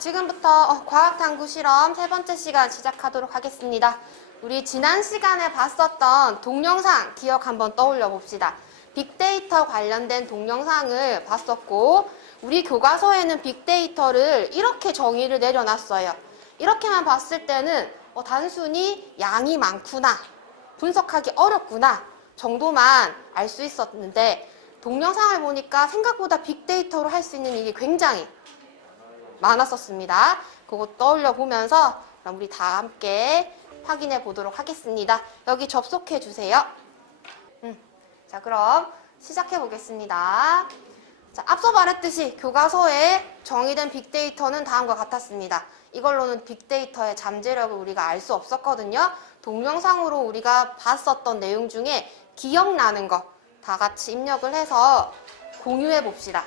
지금부터 과학탐구 실험 세 번째 시간 시작하도록 하겠습니다. 우리 지난 시간에 봤었던 동영상 기억 한번 떠올려 봅시다. 빅데이터 관련된 동영상을 봤었고 우리 교과서에는 빅데이터를 이렇게 정의를 내려놨어요. 이렇게만 봤을 때는 단순히 양이 많구나, 분석하기 어렵구나 정도만 알 수 있었는데 동영상을 보니까 생각보다 빅데이터로 할 수 있는 일이 굉장히 많았었습니다. 그거 떠올려 보면서 그럼 우리 다 함께 확인해 보도록 하겠습니다. 여기 접속해 주세요. 자, 그럼 시작해 보겠습니다. 자, 앞서 말했듯이 교과서에 정의된 빅데이터는 다음과 같았습니다. 이걸로는 빅데이터의 잠재력을 우리가 알 수 없었거든요. 동영상으로 우리가 봤었던 내용 중에 기억나는 거 다 같이 입력을 해서 공유해 봅시다.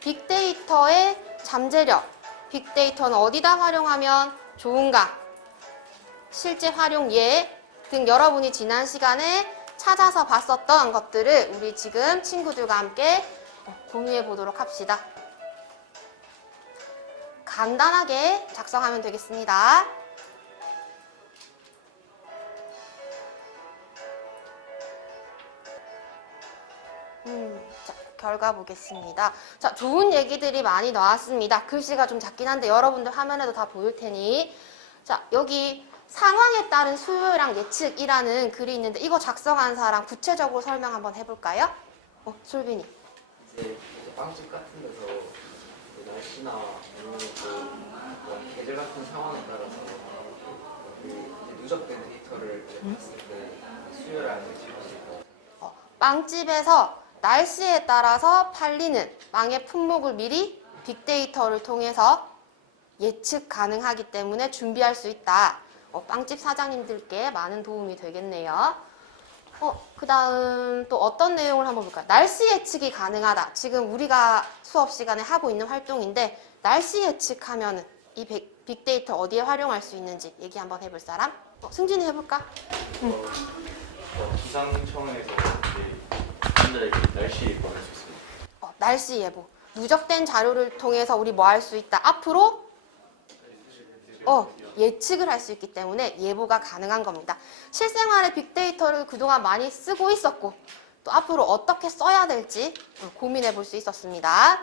빅데이터의 잠재력, 빅데이터는 어디다 활용하면 좋은가, 실제 활용 예 등 여러분이 지난 시간에 찾아서 봤었던 것들을 우리 지금 친구들과 함께 공유해 보도록 합시다. 간단하게 작성하면 되겠습니다. 자, 결과 보겠습니다. 자, 좋은 얘기들이 많이 나왔습니다. 글씨가 좀 작긴 한데 여러분들 화면에도 다 보일 테니. 자, 여기 상황에 따른 수요랑 예측이라는 글이 있는데 이거 작성한 사람 구체적으로 설명 한번 해볼까요? 솔빈이. 이제 빵집 같은 데서 날씨나 아니면 또 계절 같은 상황에 따라서 누적된 데이터를 봤을 때 수요량을 예측할 수 있고. 빵집에서 날씨에 따라서 팔리는 빵의 품목을 미리 빅데이터를 통해서 예측 가능하기 때문에 준비할 수 있다. 빵집 사장님들께 많은 도움이 되겠네요. 그 다음 또 어떤 내용을 한번 볼까요? 날씨 예측이 가능하다. 지금 우리가 수업 시간에 하고 있는 활동인데 날씨 예측하면 이 빅데이터 어디에 활용할 수 있는지 얘기 한번 해볼 사람? 승진이 해볼까? 기상청에서 환자에게 날씨 예보를 할 수 있습니다. 날씨 예보. 누적된 자료를 통해서 우리 뭐 할 수 있다? 앞으로 예측을 할 수 있기 때문에 예보가 가능한 겁니다. 실생활에 빅데이터를 그동안 많이 쓰고 있었고 또 앞으로 어떻게 써야 될지 고민해 볼 수 있었습니다.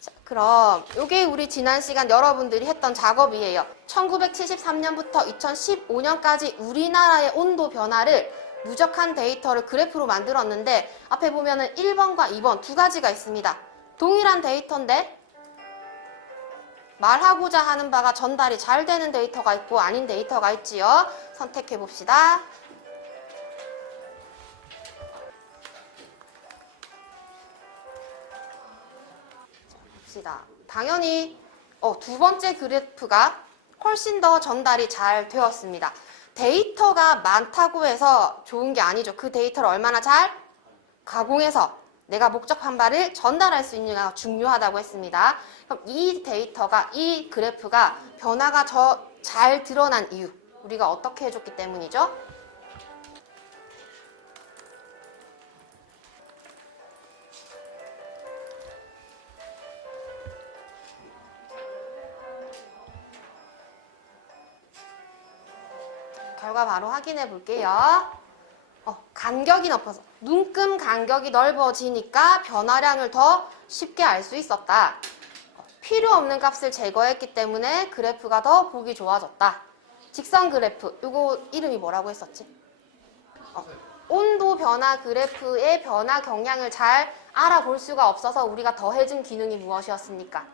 자, 그럼 이게 우리 지난 시간 여러분들이 했던 작업이에요. 1973년부터 2015년까지 우리나라의 온도 변화를 누적한 데이터를 그래프로 만들었는데 앞에 보면은 1번과 2번 두 가지가 있습니다. 동일한 데이터인데 말하고자 하는 바가 전달이 잘 되는 데이터가 있고 아닌 데이터가 있지요. 선택해 봅시다. 봅시다. 당연히 두 번째 그래프가 훨씬 더 전달이 잘 되었습니다. 데이터가 많다고 해서 좋은 게 아니죠. 그 데이터를 얼마나 잘 가공해서 내가 목적한 바를 전달할 수 있느냐가 중요하다고 했습니다. 그럼 이 데이터가, 이 그래프가 변화가 잘 드러난 이유, 우리가 어떻게 해줬기 때문이죠? 결과 바로 확인해 볼게요. 간격이 높아서 눈금 간격이 넓어지니까 변화량을 더 쉽게 알 수 있었다. 필요 없는 값을 제거했기 때문에 그래프가 더 보기 좋아졌다. 직선 그래프, 이거 이름이 뭐라고 했었지? 온도 변화 그래프의 변화 경향을 잘 알아볼 수가 없어서 우리가 더해준 기능이 무엇이었습니까?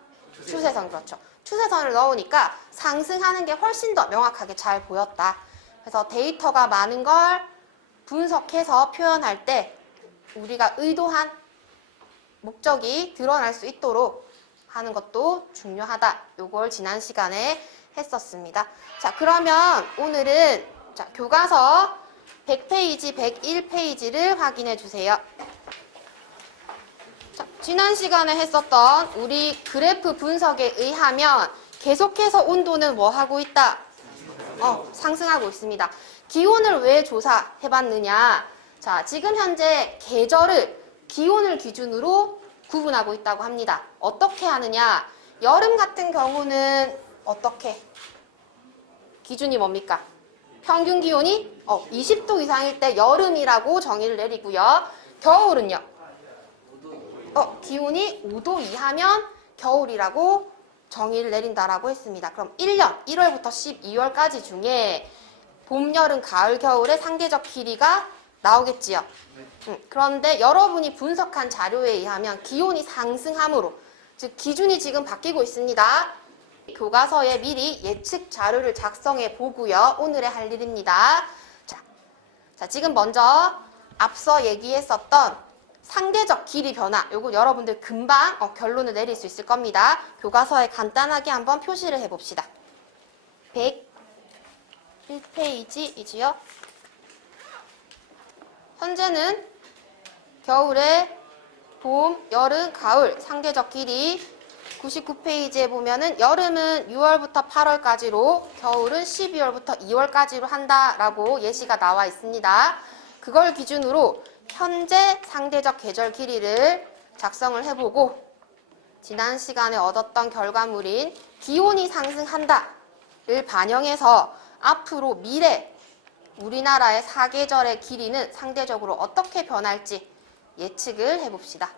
추세선, 그렇죠. 추세선을 넣으니까 상승하는 게 훨씬 더 명확하게 잘 보였다. 그래서 데이터가 많은 걸 분석해서 표현할 때 우리가 의도한 목적이 드러날 수 있도록 하는 것도 중요하다. 요걸 지난 시간에 했었습니다. 자, 그러면 오늘은 교과서 100페이지, 101페이지를 확인해 주세요. 자, 지난 시간에 했었던 우리 그래프 분석에 의하면 계속해서 온도는 뭐 하고 있다? 상승하고 있습니다. 기온을 왜 조사해봤느냐? 자, 지금 현재 계절을 기온을 기준으로 구분하고 있다고 합니다. 어떻게 하느냐? 여름 같은 경우는 어떻게? 기준이 뭡니까? 평균 기온이 20도 이상일 때 여름이라고 정의를 내리고요. 겨울은요? 기온이 5도 이하면 겨울이라고 정의를 내린다라고 했습니다. 그럼 1년 1월부터 12월까지 중에 봄, 여름, 가을, 겨울의 상대적 길이가 나오겠지요. 그런데 여러분이 분석한 자료에 의하면 기온이 상승함으로, 즉 기준이 지금 바뀌고 있습니다. 교과서에 미리 예측 자료를 작성해 보고요. 오늘의 할 일입니다. 자, 지금 먼저 앞서 얘기했었던 상대적 길이 변화, 요거 여러분들 금방 결론을 내릴 수 있을 겁니다. 교과서에 간단하게 한번 표시를 해봅시다. 101페이지이지요. 현재는 겨울에 봄, 여름, 가을 상대적 길이 99페이지에 보면은 여름은 6월부터 8월까지로 겨울은 12월부터 2월까지로 한다라고 예시가 나와 있습니다. 그걸 기준으로 현재 상대적 계절 길이를 작성을 해보고 지난 시간에 얻었던 결과물인 기온이 상승한다를 반영해서 앞으로 미래 우리나라의 사계절의 길이는 상대적으로 어떻게 변할지 예측을 해봅시다.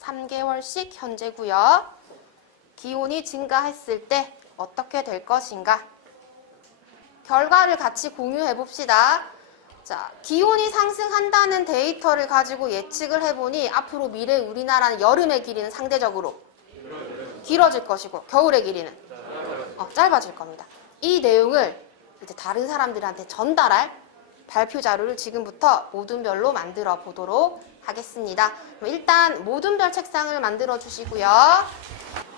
3개월씩 현재고요. 기온이 증가했을 때 어떻게 될 것인가? 결과를 같이 공유해 봅시다. 자, 기온이 상승한다는 데이터를 가지고 예측을 해보니 앞으로 미래 우리나라는 여름의 길이는 상대적으로 길어질 것이고 겨울의 길이는 짧아질 겁니다. 이 내용을 이제 다른 사람들한테 전달할 발표 자료를 지금부터 모둠별로 만들어 보도록 하겠습니다. 그럼 일단 모둠별 책상을 만들어 주시고요.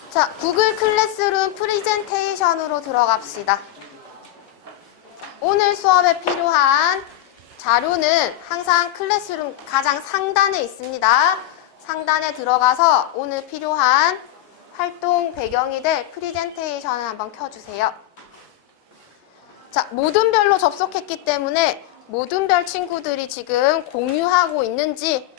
자, 구글 클래스룸 프레젠테이션으로 들어갑시다. 오늘 수업에 필요한 자료는 항상 클래스룸 가장 상단에 있습니다. 상단에 들어가서 오늘 필요한 활동 배경이 될 프레젠테이션을 한번 켜주세요. 자, 모둠별로 접속했기 때문에 모둠별 친구들이 지금 공유하고 있는지,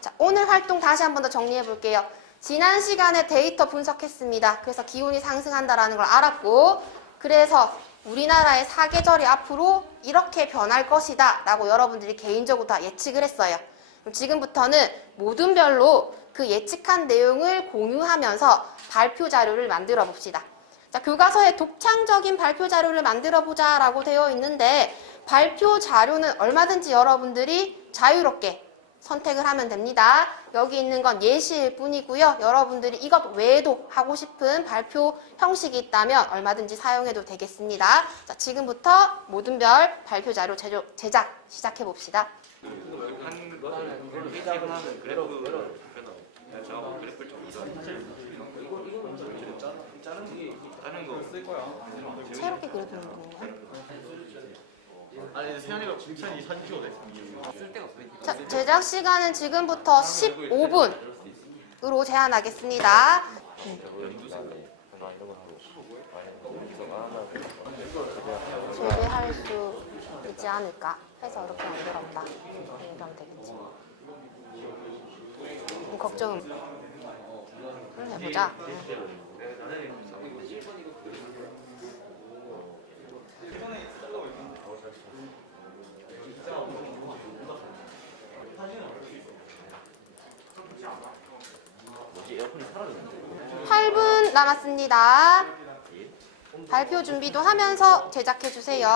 자, 오늘 활동 다시 한 번 더 정리해 볼게요. 지난 시간에 데이터 분석했습니다. 그래서 기온이 상승한다라는 걸 알았고, 그래서 우리나라의 사계절이 앞으로 이렇게 변할 것이다 라고 여러분들이 개인적으로 다 예측을 했어요. 그럼 지금부터는 모둠별로 그 예측한 내용을 공유하면서 발표 자료를 만들어 봅시다. 자, 교과서에 독창적인 발표 자료를 만들어 보자 라고 되어 있는데 발표 자료는 얼마든지 여러분들이 자유롭게 선택을 하면 됩니다. 여기 있는 건 예시일 뿐이고요. 여러분들이 이것 외에도 하고 싶은 발표 형식이 있다면 얼마든지 사용해도 되겠습니다. 자, 지금부터 모둠별 발표 자료 제작 시작해 봅시다. 한 거를 회집을 하면 그래프 저하고 그래프를 좀 다른 거 쓸 거야. 새롭게 그려보는 건가요? 아니 세연이가 칭찬이 사진 찍어냈습니다. 자, 제작 시간은 지금부터 15분으로 제한하겠습니다. 제외할 수 있지 않을까 해서 이렇게 만들었다. 이러면 되겠지. 걱정은 해보자. 뭐지 에어컨이 사라졌는데? 8분 남았습니다. 발표 준비도 하면서 제작해 주세요.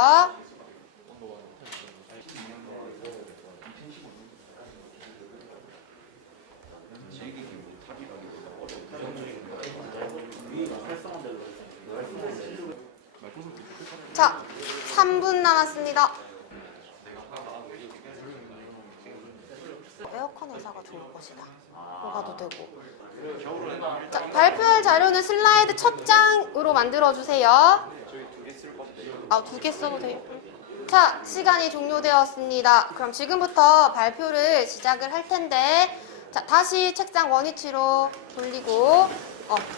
자, 3분 남았습니다. 에어컨 회사가 좋을 것이다. 뭐가도 되고. 자, 발표할 자료는 슬라이드 첫 장으로 만들어주세요. 아, 2개 써도 돼요. 자, 시간이 종료되었습니다. 그럼 지금부터 발표를 시작을 할 텐데, 자, 다시 책상 원위치로 돌리고,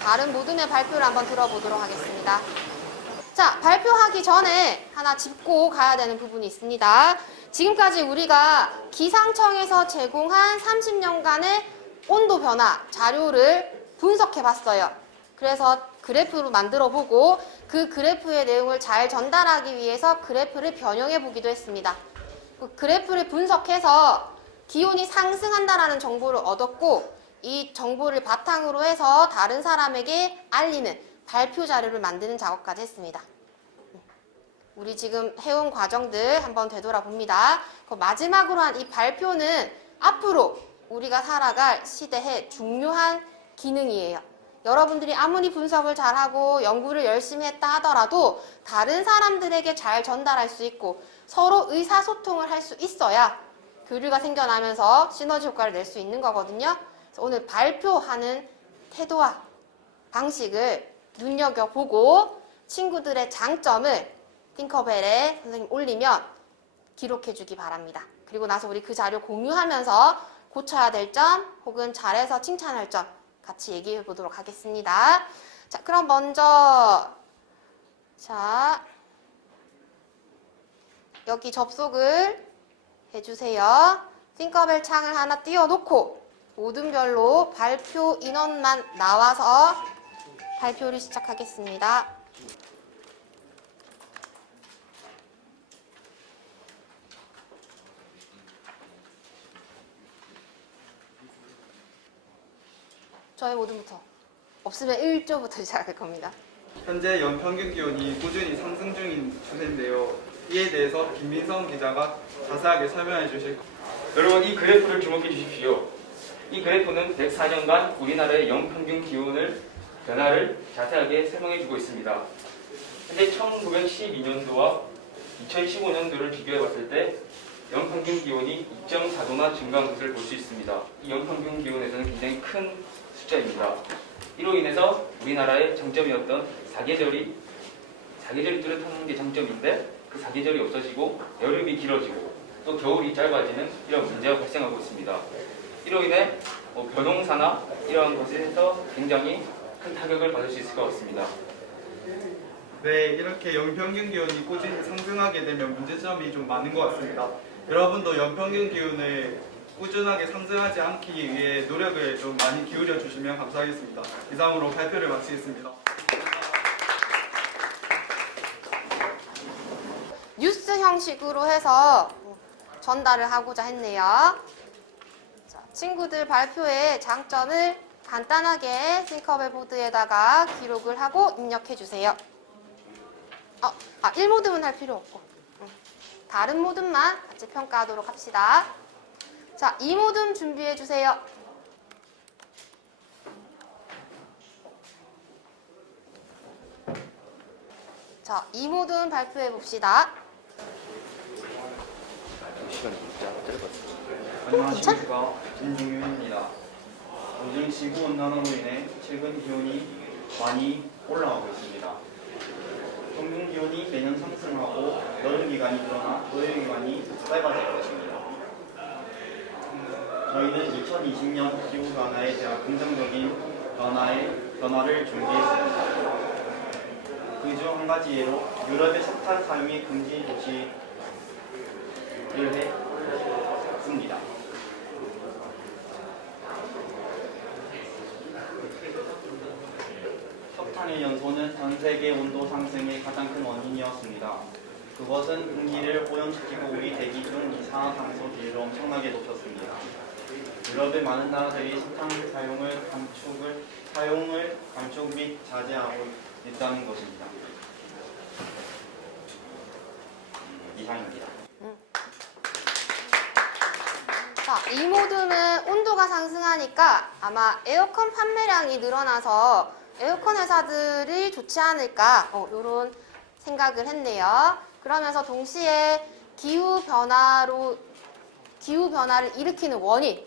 다른 모둠의 발표를 한번 들어보도록 하겠습니다. 자, 발표하기 전에 하나 짚고 가야 되는 부분이 있습니다. 지금까지 우리가 기상청에서 제공한 30년간의 온도 변화 자료를 분석해 봤어요. 그래서 그래프로 만들어 보고 그 그래프의 내용을 잘 전달하기 위해서 그래프를 변형해 보기도 했습니다. 그 그래프를 분석해서 기온이 상승한다라는 정보를 얻었고 이 정보를 바탕으로 해서 다른 사람에게 알리는 발표 자료를 만드는 작업까지 했습니다. 우리 지금 해온 과정들 한번 되돌아봅니다. 마지막으로 한 이 발표는 앞으로 우리가 살아갈 시대의 중요한 기능이에요. 여러분들이 아무리 분석을 잘하고 연구를 열심히 했다 하더라도 다른 사람들에게 잘 전달할 수 있고 서로 의사소통을 할 수 있어야 교류가 생겨나면서 시너지 효과를 낼 수 있는 거거든요. 그래서 오늘 발표하는 태도와 방식을 눈여겨보고 친구들의 장점을 팅커벨에 선생님 올리면 기록해 주기 바랍니다. 그리고 나서 우리 그 자료 공유하면서 고쳐야 될 점 혹은 잘해서 칭찬할 점 같이 얘기해 보도록 하겠습니다. 자, 그럼 먼저 여기 접속을 해주세요. 팅커벨 창을 하나 띄워놓고 모든 별로 발표 인원만 나와서 발표를 시작하겠습니다. 저희 모두부터 없으면 1조부터 시작할 겁니다. 현재 연평균 기온이 꾸준히 상승 중인 추세인데요. 이에 대해서 김민성 기자가 자세하게 설명해 주실 겁니다. 여러분 이 그래프를 주목해 주십시오. 이 그래프는 104년간 우리나라의 연평균 기온을 변화를 자세하게 설명해 주고 있습니다. 현재 1912년도와 2015년도를 비교해 봤을 때 연평균 기온이 2.4도나 증가한 것을 볼 수 있습니다. 이 연평균 기온에서는 굉장히 큰 숫자입니다. 이로 인해서 우리나라의 장점이었던 사계절이 뚜렷한 게 장점인데 그 사계절이 없어지고 여름이 길어지고 또 겨울이 짧아지는 이런 문제가 발생하고 있습니다. 이로 인해 벼농사나 이러한 것에서 굉장히 큰 타격을 받을 수 있을 것 같습니다. 네, 이렇게 연평균 기온이 꾸준히 상승하게 되면 문제점이 좀 많은 것 같습니다. 여러분도 연평균 기온을 꾸준하게 상승하지 않기 위해 노력을 좀 많이 기울여 주시면 감사하겠습니다. 이상으로 발표를 마치겠습니다. 뉴스 형식으로 해서 전달을 하고자 했네요. 자, 친구들 발표의 장점을 간단하게 팅커벨 보드에다가 기록을 하고 입력해 주세요. 1모듬은 할 필요 없고 다른 모듬만 같이 평가하도록 합시다. 자, 2모듬 준비해 주세요. 자, 2모듬 발표해 봅시다. 시간이 진짜 짧았어요. 안녕하십니까, 김중윤입니다. 요즘 지구온난화로 인해 최근 기온이 많이 올라가고 있습니다. 평균 기온이 매년 상승하고 여름 기간이 늘어나 겨울 기간이 짧아질 것입니다. 저희는 2020년 기후 변화에 대한 긍정적인 변화를 준비했습니다. 그 중 한 가지 예로 유럽의 석탄 사용의 금지 조치를 했습니다. 석탄의 연소는 전 세계 온도 상승의 가장 큰 원인이었습니다. 그것은 공기를 오염시키고 우리 대기 중 이산화탄소 비율을 엄청나게 높였습니다. 유럽의 많은 나라들이 석탄 사용을 감축 및 자제하고 있다는 것입니다. 이상입니다. 자, 이 모드는 온도가 상승하니까 아마 에어컨 판매량이 늘어나서 에어컨 회사들이 좋지 않을까 이런 생각을 했네요. 그러면서 동시에 기후 변화를 일으키는 원인을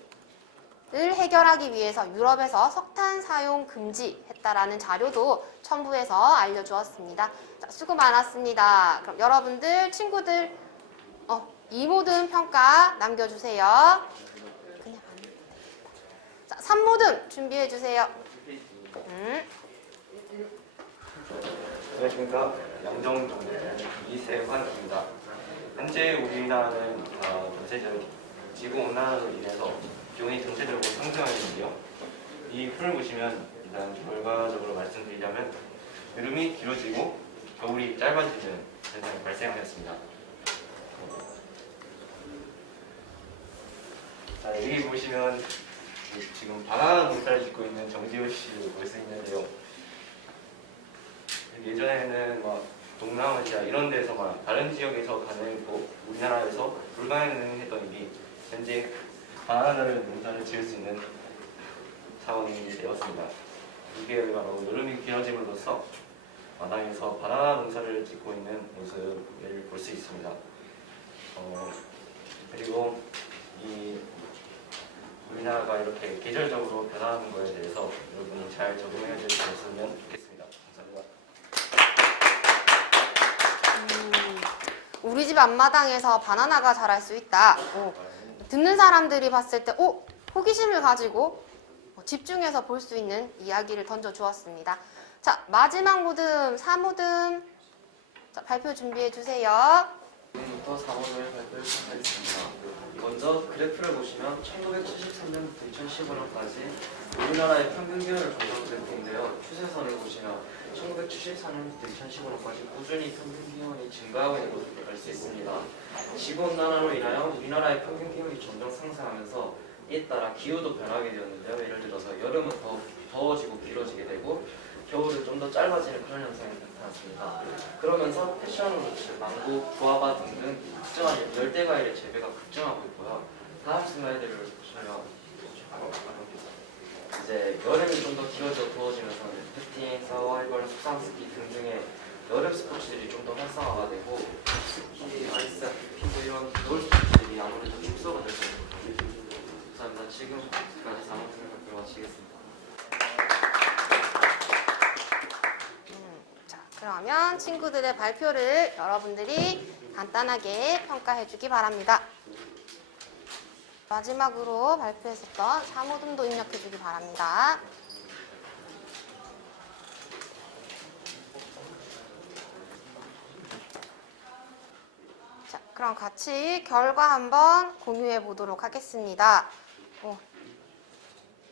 해결하기 위해서 유럽에서 석탄 사용 금지했다라는 자료도 첨부해서 알려주었습니다. 자, 수고 많았습니다. 그럼 여러분들 친구들 이 모든 평가 남겨주세요. 그냥 안 해도 되겠다. 자, 3모듬 준비해주세요. 안녕하십니까. 양정종 이세환입니다. 현재 우리나라는 전세적 지구온난화로 인해서 기온이 전체적으로 상승하게 되는데요. 이 풀을 보시면 일단 결과적으로 말씀드리자면 여름이 길어지고 겨울이 짧아지는 현상이 발생하였습니다. 자, 여기 보시면 지금 바나나 농사를 짓고 있는 정지호 씨를 볼 수 있는데요. 예전에는 막 동남아시아 이런 데서만 다른 지역에서 가능했고 우리나라에서 불가능했던 일이 현재 바나나를 농사를 지을 수 있는 상황이 되었습니다. 이게 바로 여름이 길어짐으로써 마당에서 바나나 농사를 짓고 있는 모습을 볼 수 있습니다. 그리고 이 우리나라가 이렇게 계절적으로 변하는 거에 대해서 여러분이 잘 적응해 주셨으면 좋겠습니다. 감사합니다. 우리 집 앞마당에서 바나나가 자랄 수 있다. 듣는 사람들이 봤을 때 호기심을 가지고 집중해서 볼 수 있는 이야기를 던져주었습니다. 자, 마지막 모듬, 4모듬. 자, 발표 준비해 주세요. 지금부터 4모델을 발표를 시작하겠습니다. 먼저 그래프를 보시면 1973년부터 2015년까지 우리나라의 평균 기온을 검사 그래프인데요. 추세선을 보시면 1974년부터 2015년까지 꾸준히 평균 기온이 증가하고 있는 것을 알 수 있습니다. 지구온난화로 인하여 우리나라의 평균 기온이 점점 상승하면서 이에 따라 기후도 변하게 되었는데요. 예를 들어서 여름은 더 더워지고 길어지게 되고 겨울은 좀 더 짧아지는 그런 현상이 나타났습니다. 그러면서 패션으로치, 망고, 구아바 등등 특정한 열대과일의 재배가 급증하고 있고요. 다음 슬라이드를 보시면 이제 여름이 좀 더 길어져 더워지면서 리프팅, 서바이벌, 수상스키 등등의 여름 스포츠들이 좀 더 활성화가 되고 스키, 아이스, 피드 이런 겨울 스포츠들이 아무래도 축소가 될 겁니다. 감사합니다. 지금까지 4모델을 발표 마치겠습니다. 자, 그러면 친구들의 발표를 여러분들이 간단하게 평가해 주기 바랍니다. 마지막으로 발표했었던 4모듬도 입력해 주기 바랍니다. 자, 그럼 같이 결과 한번 공유해 보도록 하겠습니다.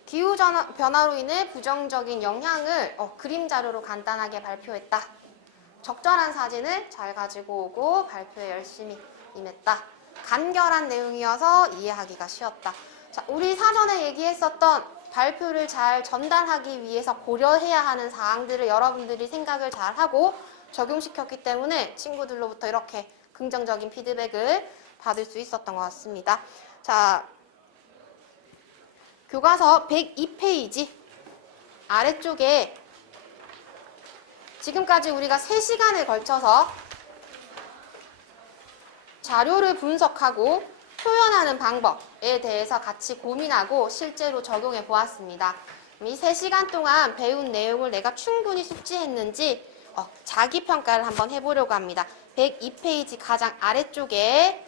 기후 변화로 인해 부정적인 영향을 그림 자료로 간단하게 발표했다. 적절한 사진을 잘 가지고 오고 발표에 열심히 임했다. 간결한 내용이어서 이해하기가 쉬웠다. 자, 우리 사전에 얘기했었던 발표를 잘 전달하기 위해서 고려해야 하는 사항들을 여러분들이 생각을 잘 하고 적용시켰기 때문에 친구들로부터 이렇게 긍정적인 피드백을 받을 수 있었던 것 같습니다. 자, 교과서 102페이지 아래쪽에 지금까지 우리가 3시간에 걸쳐서 자료를 분석하고 표현하는 방법에 대해서 같이 고민하고 실제로 적용해 보았습니다. 이 3시간 동안 배운 내용을 내가 충분히 숙지했는지 자기 평가를 한번 해보려고 합니다. 102페이지 가장 아래쪽에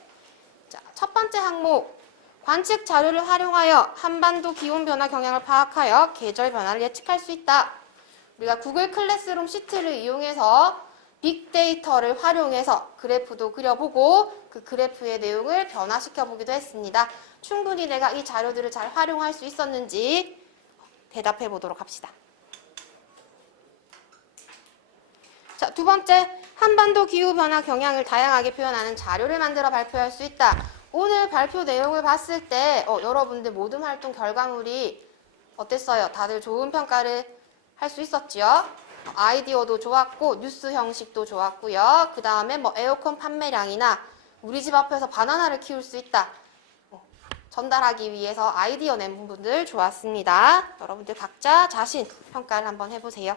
자, 첫 번째 항목 관측 자료를 활용하여 한반도 기온 변화 경향을 파악하여 계절 변화를 예측할 수 있다. 우리가 구글 클래스룸 시트를 이용해서 빅데이터를 활용해서 그래프도 그려보고 그 그래프의 내용을 변화시켜 보기도 했습니다. 충분히 내가 이 자료들을 잘 활용할 수 있었는지 대답해 보도록 합시다. 자, 두 번째, 한반도 기후 변화 경향을 다양하게 표현하는 자료를 만들어 발표할 수 있다. 오늘 발표 내용을 봤을 때 여러분들 모든 활동 결과물이 어땠어요? 다들 좋은 평가를 할 수 있었지요? 아이디어도 좋았고 뉴스 형식도 좋았고요. 그 다음에 에어컨 판매량이나 우리 집 앞에서 바나나를 키울 수 있다. 전달하기 위해서 아이디어 낸 분들 좋았습니다. 여러분들 각자 자신 평가를 한번 해보세요.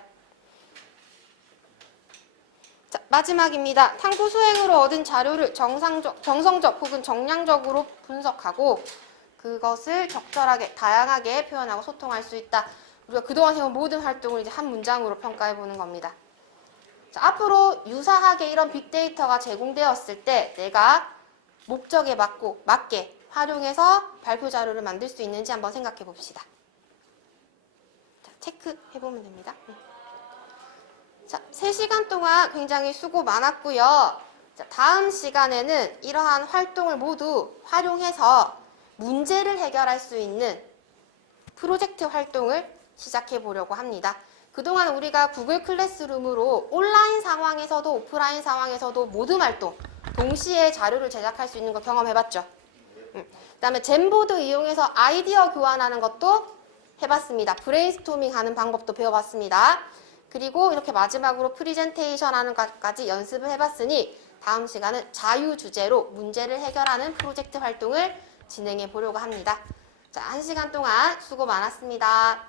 자, 마지막입니다. 탐구 수행으로 얻은 자료를 정성적 혹은 정량적으로 분석하고 그것을 적절하게 다양하게 표현하고 소통할 수 있다. 우리가 그동안 해온 모든 활동을 이제 한 문장으로 평가해 보는 겁니다. 자, 앞으로 유사하게 이런 빅데이터가 제공되었을 때 내가 목적에 맞게 활용해서 발표 자료를 만들 수 있는지 한번 생각해 봅시다. 자, 체크해 보면 됩니다. 자, 3시간 동안 굉장히 수고 많았고요. 자, 다음 시간에는 이러한 활동을 모두 활용해서 문제를 해결할 수 있는 프로젝트 활동을 시작해 보려고 합니다. 그동안 우리가 구글 클래스룸으로 온라인 상황에서도 오프라인 상황에서도 모든 활동, 동시에 자료를 제작할 수 있는 거 경험해봤죠? 그다음에 젠보드 이용해서 아이디어 교환하는 것도 해봤습니다. 브레인스토밍 하는 방법도 배워봤습니다. 그리고 이렇게 마지막으로 프리젠테이션 하는 것까지 연습을 해봤으니 다음 시간은 자유 주제로 문제를 해결하는 프로젝트 활동을 진행해 보려고 합니다. 자, 1시간 동안 수고 많았습니다.